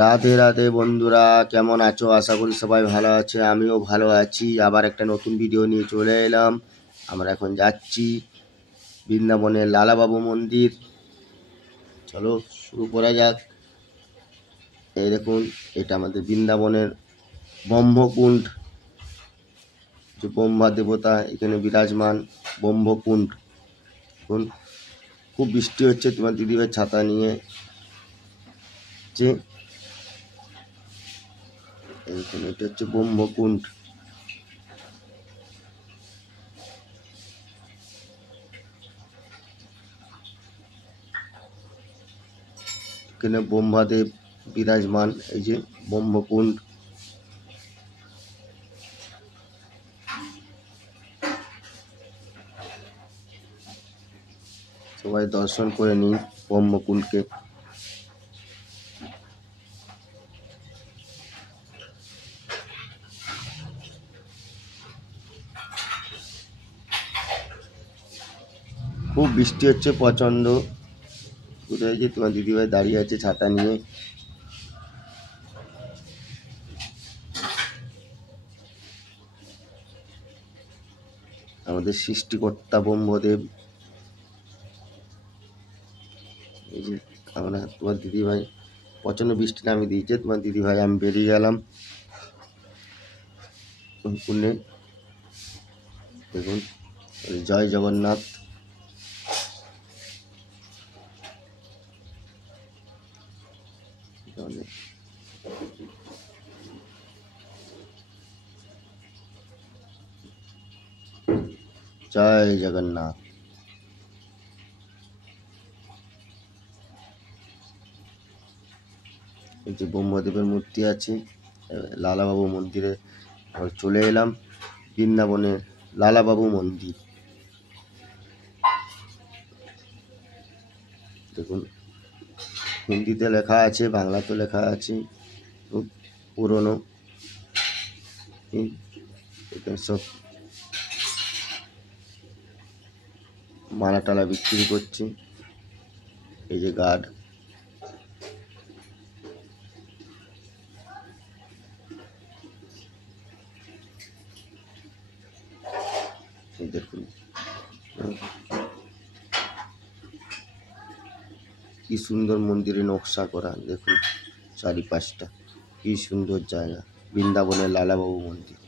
রাধে রাধে বন্ধুরা, কেমন আছো? আশা করি সবাই ভালো আছে। আমিও ভালো আছি। আবার একটা নতুন ভিডিও নিয়ে চলে এলাম। আমরা এখন যাচ্ছি বৃন্দাবনের লালাবাবু মন্দির। চলো শুরু করা যাক। এই দেখুন, এটা আমাদের বৃন্দাবনের ব্রহ্মকুণ্ড, যে ব্রহ্মা দেবতা এখানে বিরাজমান। ব্রহ্মকুণ্ড। দেখুন, খুব বৃষ্টি হচ্ছে। তোমার দিদিভাই ছাতা নিয়ে যে এইখানে, এটা হচ্ছে ব্রহ্মকুণ্ড। এখানে ব্রহ্মাদেব বিরাজমান। এই যে ব্রহ্মকুণ্ড। সবাই দর্শন করে নিন ব্রহ্মকুণ্ডকে। খুব বৃষ্টি হচ্ছে প্রচণ্ড। কোথায় যে তোমার দিদিভাই দাঁড়িয়ে আছে ছাতা নিয়ে। আমাদের সৃষ্টিকর্তা ব্রহ্মদেব। এই যে আমরা, তোমার দিদিভাই, প্রচণ্ড বৃষ্টি নামিয়ে দিয়েছে। তোমার দিদিভাই আমি বেরিয়ে গেলাম কুণ্ডে। দেখুন, জয় জগন্নাথ। জয় জগন্নাথ। এই যে ব্রহ্মদেবের মূর্তি আছে। লালাবাবু মন্দিরে চলে এলাম। বৃন্দাবনের লালাবাবু মন্দির। দেখুন, হিন্দিতে লেখা আছে, বাংলাতে লেখা আছে। খুব পুরনো। এখানে সব মালা টালা বিক্রি করছে। এই যে গার্ড। এই দেখুন কি সুন্দর মন্দিরে নকশা করা। দেখুন চারিপাশটা কি সুন্দর জায়গা। বৃন্দাবনের লালাবাবু মন্দির।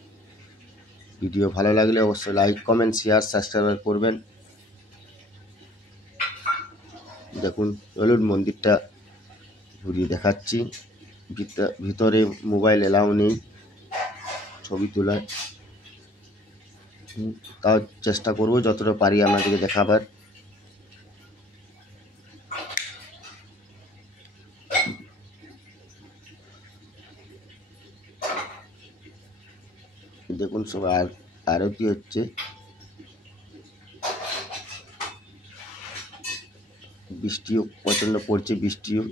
ভিডিও ভালো লাগলে অবশ্যই লাইক, কমেন্ট, শেয়ার, সাবস্ক্রাইব করবেন। দেখুন, চলুন মন্দিরটা ঘুরিয়ে দেখাচ্ছি। ভিতরে মোবাইল এলাও নেই ছবি তোলার। তাও চেষ্টা করব যতটা পারি আপনাদেরকে দেখাবার। দেখুন, সব আরতি হচ্ছে। বৃষ্টিও প্রচণ্ড পড়ছে। বৃষ্টিও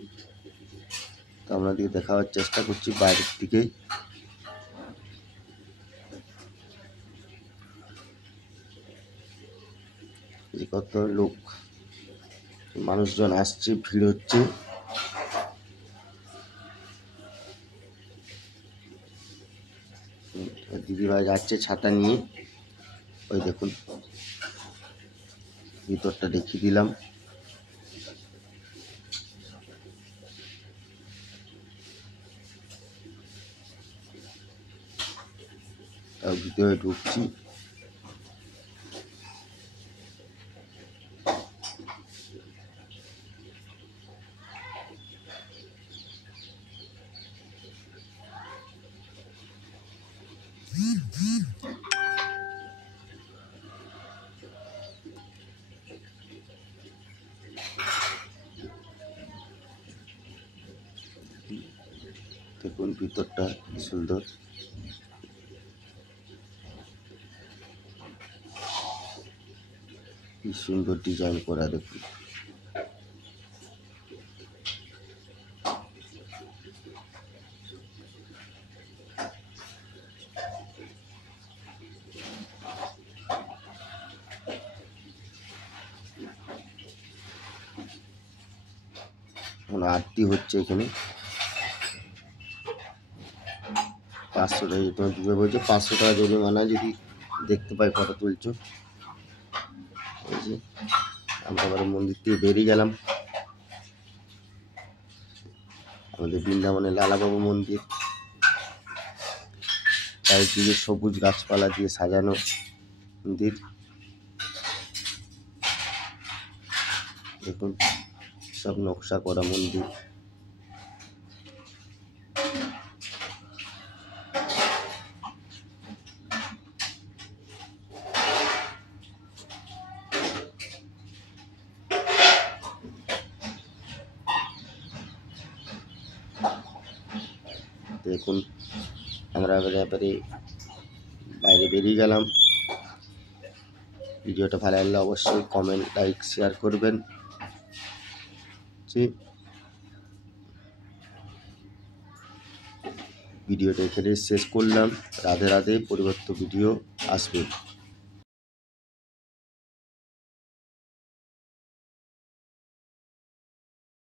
তো আপনাদেরকে দেখাবার চেষ্টা করছি বাইরের দিকে। যে কত লোক, মানুষজন আসছে, ভিড় হচ্ছে। দিদিভাই যাচ্ছে ছাতা নিয়ে। ওই দেখুন, ভিতরটা দেখিয়ে দিলাম। তার ভিতরে ঢুকছি। দেখুন ভিতরটা কি সুন্দর। কি সুন্দর ডিজাইন করা। দেখুন, এখন আরতি হচ্ছে এখানে। 500 টাকা তোমার দিবে বলছে 500 টাকা জরিমানা যদি দেখতে পাই ফটো তুলছো। এই যে আমরা আবার মন্দির থেকে বেরিয়ে গেলাম। আমাদের বৃন্দাবনের লালাবাবু মন্দির, চারিদিকে সবুজ গাছপালা দিয়ে সাজানো মন্দির। দেখুন সব নকশা করা মন্দির। দেখুন আমরা এবারে বাইরে বেরিয়ে গেলাম। ভিডিওটা ভালো লাগলে অবশ্যই কমেন্ট, লাইক, শেয়ার করবেন। ভিডিওটা এখানে শেষ করলাম। রাধে রাধে। পরবর্তী ভিডিও আসবে।